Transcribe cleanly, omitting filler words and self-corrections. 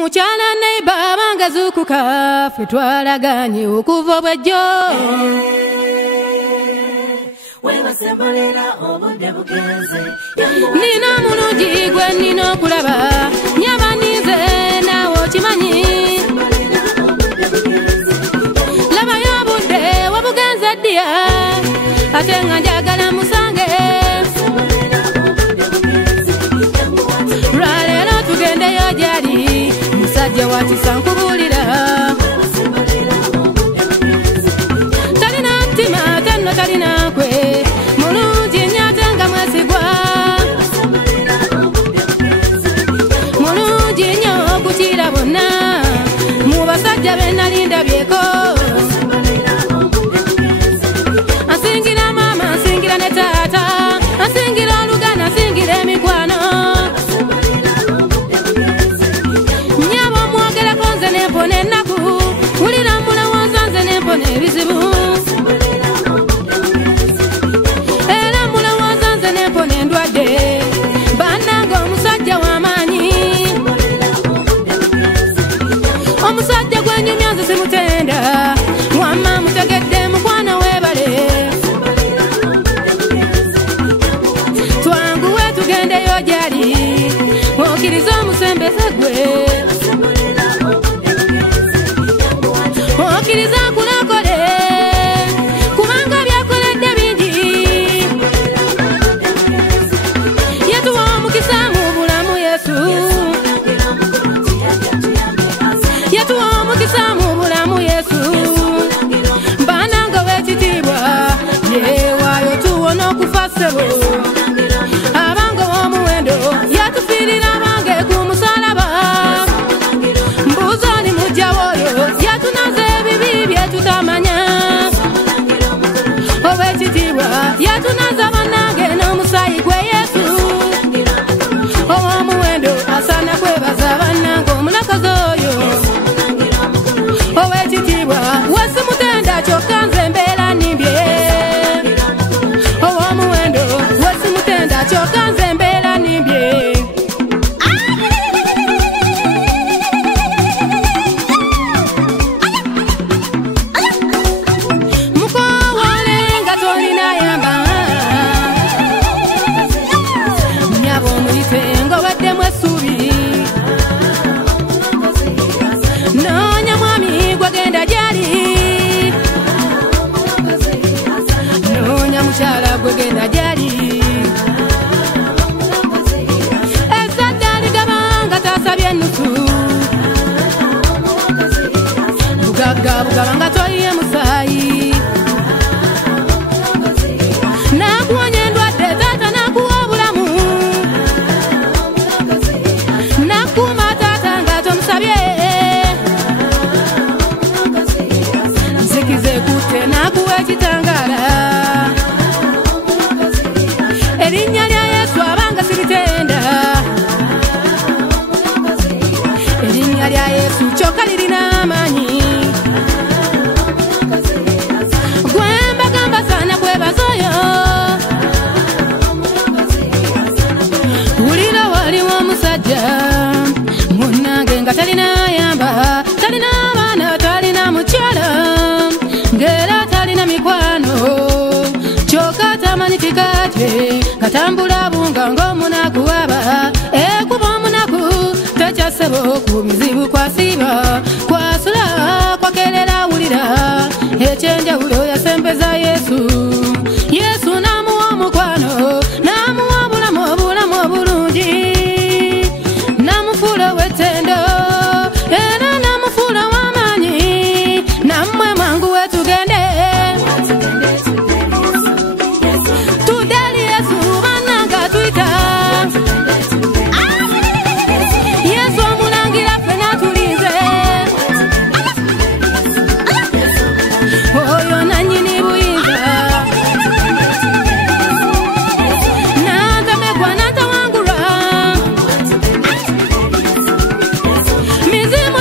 Muchala neiba bangazukuka fetwalaganye okuva bwejjo nina mulungi gwe nina okulaba nyabanize nawe okimanyi labayo obudde wabugenze ddiya ate nga njagala musange lwaleero tugendeyo gyali musajja watisa nkubulira talina ntima tenno talina kwe mulungi nyate nga mwesigwa mulungi nnyo okukira bonna mu basajja be nalindabyeko asingira maama asingira ne taata asingira oluganda asingira emikwano nyabo mwogerako nze nempona ennaku wulira mulowooza nze nempona ebizibu era mulowooza nze nempona endwadde bannanga omusajja w'amaanyi omusajja gwenyumya nze simutenda wamma mutegedde mukwano weebale twanguwe tugendeyo gyali okkiriza omusembeze gwe okkiriza akulokole kubanga byakoledde bingi yatuwa omukisa mu bulamu yesu yatuwa omukisa mu bulamu yesu bananga w'ekitiibwa yeewaayo tuwona okufa ssebo abanga w'omuwendo yatufiirira abange ku musalaba mbuuzaani mujjawoyo yatunaze ebibi byetutamanya ow'ekitiibwa yatunaza bannange n'omusaayi gwe yesu ow'omuwendo asaana kwebaza bannange omulokozi oyo ow'ekitiibwa wesimutenda kyokka nze mbeera nimbye ow'omuwendo wesimutenda kyokka nze mbeera nimbye mukowoole nga tolina yamba nyaba omuyite ng'oweddemu essuubi noonya mwami gwegenda gyali noonya mukyala gwegenda gyali ezzadde ligaba nga taasabye ennusu bugagga bugaba nga toyiye musaayi nakuwonya endwadde taata nakuwa obulamu nakuuma taata nga tomusabye nzikize kutte nakuwa ekitangaala erinnya lya yesu abanga siritenda erinnya lya yesu kyokka lirina amaanyi gwe mbagamba saana kwebaza oyo wulira waliwo omusajja munnange nga talina yamba talina abaana talina mukyala ng'era talina mikwano kyokka tamanyi kikate katambula bunga ng'omunaku waba ekuba omunaku tekyasebo ku bizibu kwasiba kwasula kwakerera wulira ekyenjawulo yasembeza yesu yesu n'amuwa omukwano n'amuwa obulamu obulamu obulungi n'amufuula ow'ettendo era n'amufuula w'amaanyi nammwe mwanguwe tugende tudali yesu bannanga tuyita yesu omulangira ffe n'atulinze oyo nannyini buyinza n'antamegwa n'antawangulwa mizimu